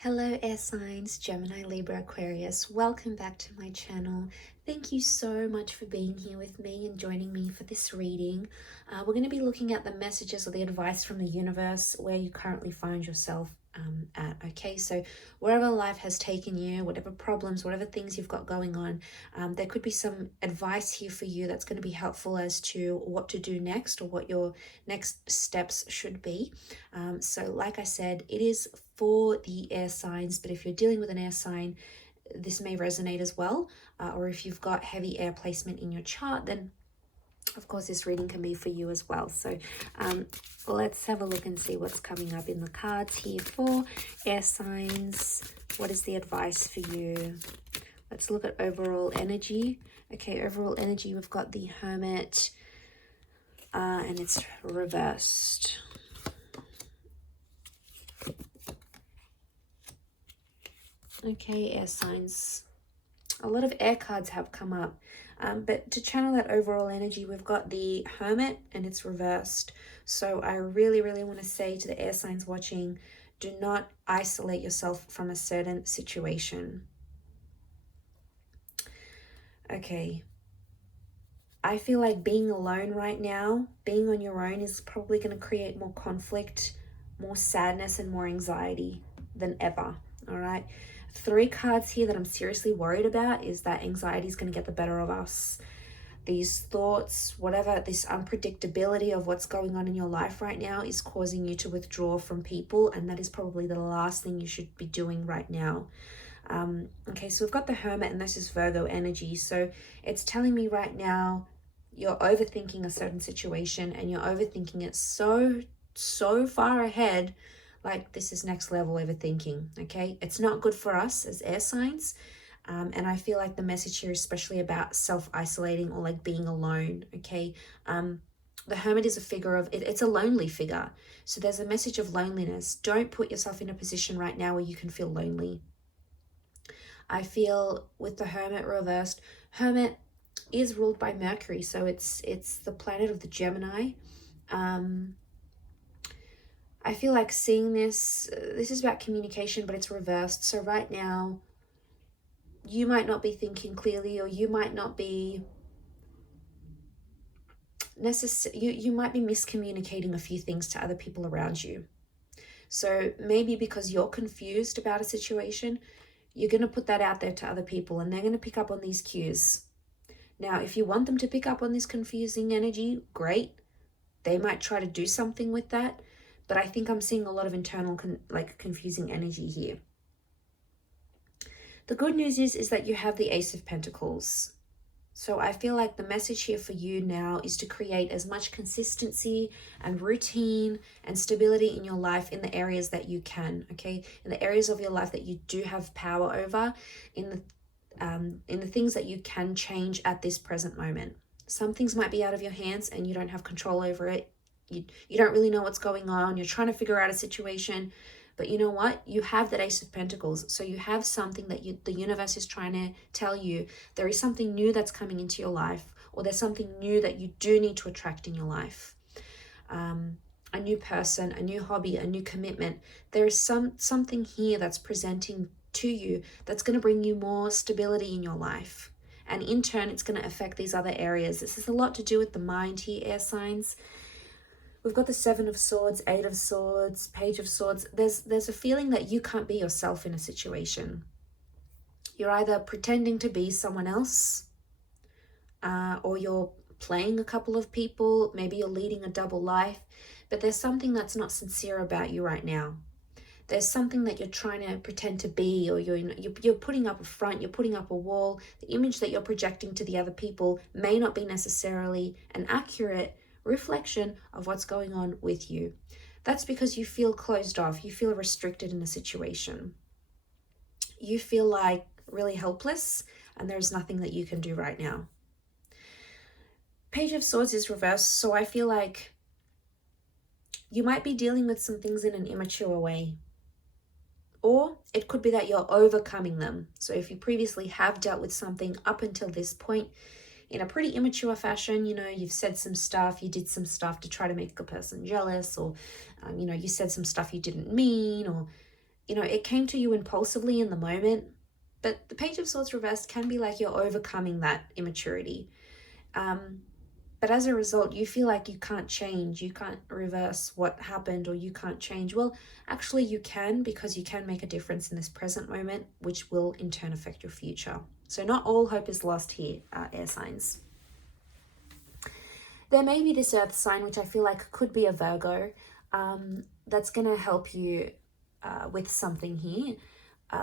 Hello air signs, Gemini, Libra, Aquarius. Welcome back to my channel. Thank you so much for being here with me and joining me for this reading. We're going to be looking at the messages or the advice from the universe where you currently find yourself at. Okay, so wherever life has taken you, whatever problems, whatever things you've got going on, there could be some advice here for you that's going to be helpful as to what to do next or what your next steps should be. So like I said, it is for the air signs, but if you're dealing with an air sign, this may resonate as well. Or if you've got heavy air placement in your chart, then of course this reading can be for you as well. So let's have a look and see what's coming up in the cards here for air signs. What is the advice for you? Let's look at overall energy. Okay, overall energy, we've got the Hermit and it's reversed. Okay, air signs. A lot of air cards have come up. But to channel that overall energy, we've got the Hermit and it's reversed. So I really, really want to say to the air signs watching, do not isolate yourself from a certain situation. Okay. I feel like being alone right now, being on your own is probably going to create more conflict, more sadness, and more anxiety than ever. All right. 3 cards here that I'm seriously worried about is that anxiety is going to get the better of us. These thoughts, whatever, this unpredictability of what's going on in your life right now is causing you to withdraw from people, and that is probably the last thing you should be doing right now. Okay, so we've got the Hermit, and this is Virgo energy. So it's telling me right now you're overthinking a certain situation, and you're overthinking it so far ahead. Like, this is next level overthinking. Okay, it's not good for us as air signs. And I feel like the message here is especially about self-isolating or like being alone. Okay, the Hermit is a figure of it's a lonely figure, so there's a message of loneliness. Don't put yourself in a position right now where you can feel lonely. I feel with the Hermit reversed, Hermit is ruled by Mercury, so it's the planet of the Gemini. I feel like seeing this is about communication, but it's reversed. So right now, you might not be thinking clearly, or you might not be you might be miscommunicating a few things to other people around you. So maybe because you're confused about a situation, you're going to put that out there to other people, and they're going to pick up on these cues. Now, if you want them to pick up on this confusing energy, great. They might try to do something with that, but I think I'm seeing a lot of internal confusing energy here. The good news is that you have the Ace of Pentacles. So I feel like the message here for you now is to create as much consistency and routine and stability in your life in the areas that you can, okay? In the areas of your life that you do have power over, in the things that you can change at this present moment. Some things might be out of your hands and you don't have control over it. You don't really know what's going on. You're trying to figure out a situation. But you know what? You have that Ace of Pentacles. So you have something that the universe is trying to tell you. There is something new that's coming into your life, or there's something new that you do need to attract in your life. A new person, a new hobby, a new commitment. There is something here that's presenting to you that's going to bring you more stability in your life. And in turn, it's going to affect these other areas. This has a lot to do with the mind here, air signs. We've got the 7 of Swords, 8 of Swords, Page of Swords. There's a feeling that you can't be yourself in a situation. You're either pretending to be someone else, or you're playing a couple of people. Maybe you're leading a double life, but there's something that's not sincere about you right now. There's something that you're trying to pretend to be, or you're putting up a front, you're putting up a wall. The image that you're projecting to the other people may not be necessarily an accurate reflection of what's going on with you. That's because you feel closed off. You feel restricted in a situation. You feel like really helpless, and there's nothing that you can do right now. Page of Swords is reversed, so I feel like you might be dealing with some things in an immature way. Or it could be that you're overcoming them. So if you previously have dealt with something up until this point in a pretty immature fashion, you know, you've said some stuff, you did some stuff to try to make a person jealous, or, you know, you said some stuff you didn't mean, or it came to you impulsively in the moment, but the Page of Swords reversed can be like you're overcoming that immaturity. But as a result, you feel like you can't change, you can't reverse what happened, or you can't change. Well, actually you can, because you can make a difference in this present moment, which will in turn affect your future. So not all hope is lost here, air signs. There may be this earth sign, which I feel like could be a Virgo, that's going to help you with something here.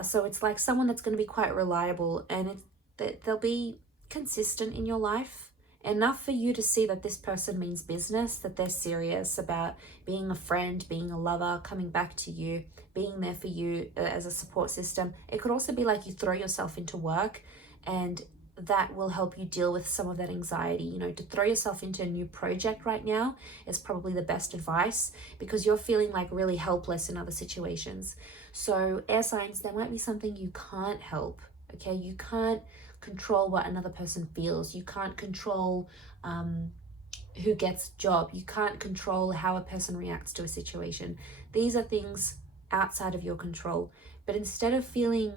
So it's like someone that's going to be quite reliable, and they'll be consistent in your life, enough for you to see that this person means business, that they're serious about being a friend, being a lover, coming back to you, being there for you as a support system. It could also be like you throw yourself into work, and that will help you deal with some of that anxiety. To throw yourself into a new project right now is probably the best advice, because you're feeling like really helpless in other situations. So air signs, there might be something you can't help, okay? You can't control what another person feels. You can't control who gets a job. You can't control how a person reacts to a situation. These are things outside of your control. But instead of feeling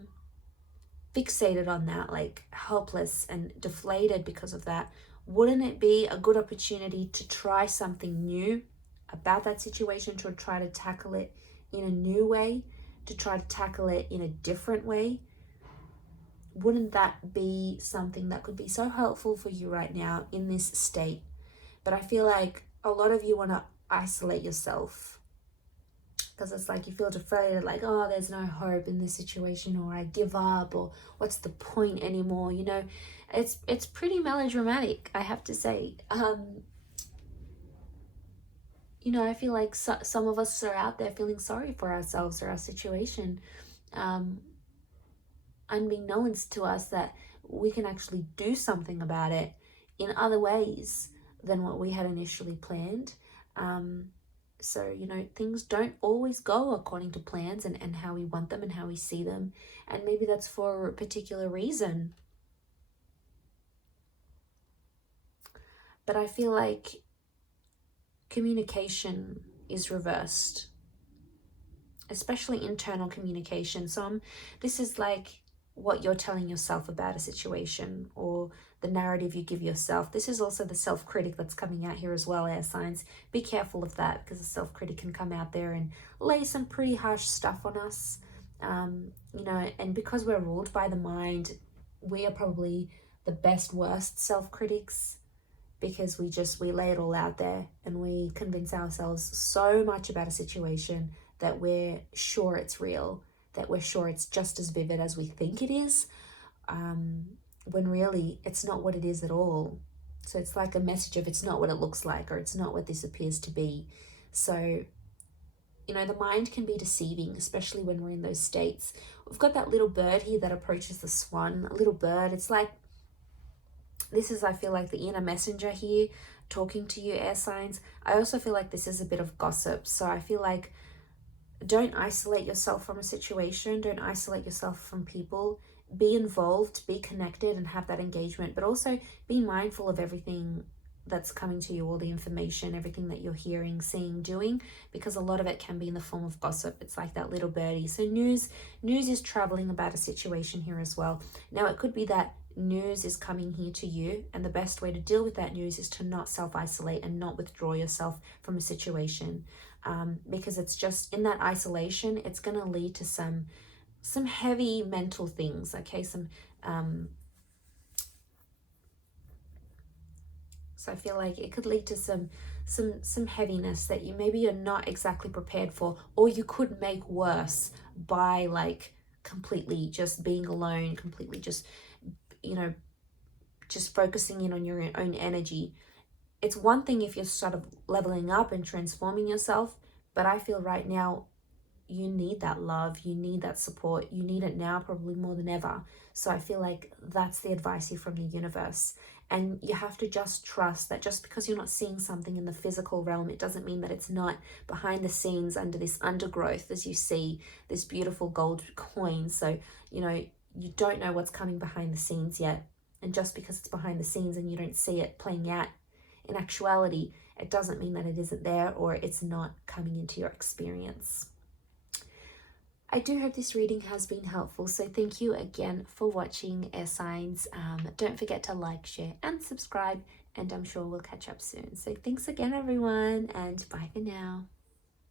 fixated on that, like helpless and deflated because of that, wouldn't it be a good opportunity to try something new about that situation, to try to tackle it in a new way, to try to tackle it in a different way? Wouldn't that be something that could be so helpful for you right now in this state? But I feel like a lot of you want to isolate yourself, because it's like you feel deflated, like, oh, there's no hope in this situation, or I give up, or what's the point anymore? It's pretty melodramatic, I have to say. I feel like some of us are out there feeling sorry for ourselves or our situation, unbeknownst to us that we can actually do something about it in other ways than what we had initially planned. So, things don't always go according to plans and how we want them and how we see them. And maybe that's for a particular reason. But I feel like communication is reversed, especially internal communication. So this is like what you're telling yourself about a situation, or the narrative you give yourself. This is also the self-critic that's coming out here as well, air signs. Be careful of that, because the self-critic can come out there and lay some pretty harsh stuff on us. And because we're ruled by the mind, we are probably the best worst self-critics, because we lay it all out there and we convince ourselves so much about a situation that we're sure it's real, that we're sure it's just as vivid as we think it is, when really it's not what it is at all. So it's like a message of it's not what it looks like, or it's not what this appears to be. So, the mind can be deceiving, especially when we're in those states. We've got that little bird here that approaches the swan, a little bird. It's like, this is, I feel like, the inner messenger here talking to you, air signs. I also feel like this is a bit of gossip. So I feel like, don't isolate yourself from a situation. Don't isolate yourself from people. Be involved, be connected, and have that engagement. But also be mindful of everything that's coming to you, all the information, everything that you're hearing, seeing, doing, because a lot of it can be in the form of gossip. It's like that little birdie. So news is traveling about a situation here as well. Now, it could be that news is coming here to you, and the best way to deal with that news is to not self-isolate and not withdraw yourself from a situation, because it's just in that isolation, it's going to lead to some heavy mental things, okay? So I feel like it could lead to some heaviness that you're not exactly prepared for, or you could make worse by like completely just being alone, completely just focusing in on your own energy. It's one thing if you're sort of leveling up and transforming yourself, but I feel right now you need that love, you need that support, you need it now probably more than ever. So I feel like that's the advice here from the universe. And you have to just trust that just because you're not seeing something in the physical realm, it doesn't mean that it's not behind the scenes under this undergrowth, as you see this beautiful gold coin. So, you don't know what's coming behind the scenes yet. And just because it's behind the scenes and you don't see it playing out in actuality, it doesn't mean that it isn't there or it's not coming into your experience. I do hope this reading has been helpful. So thank you again for watching, air signs. Don't forget to like, share, and subscribe. And I'm sure we'll catch up soon. So thanks again, everyone, and bye for now.